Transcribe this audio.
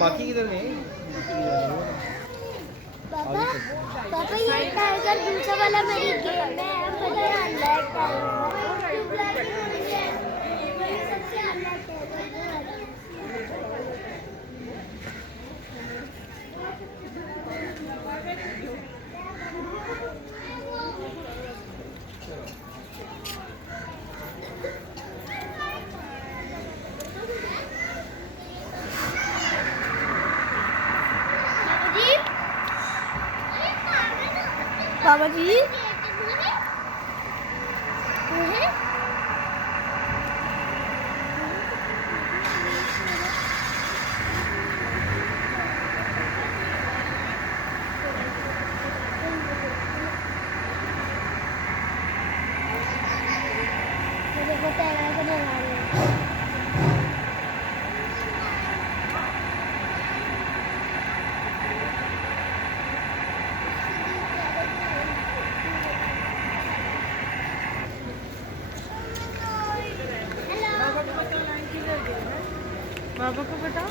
बाकी किधर गए? पापा पापा ये टाइगर दूसरा वाला मेरी गेम है मुझे अनलॉक बाबा जी बाबा को बताओ।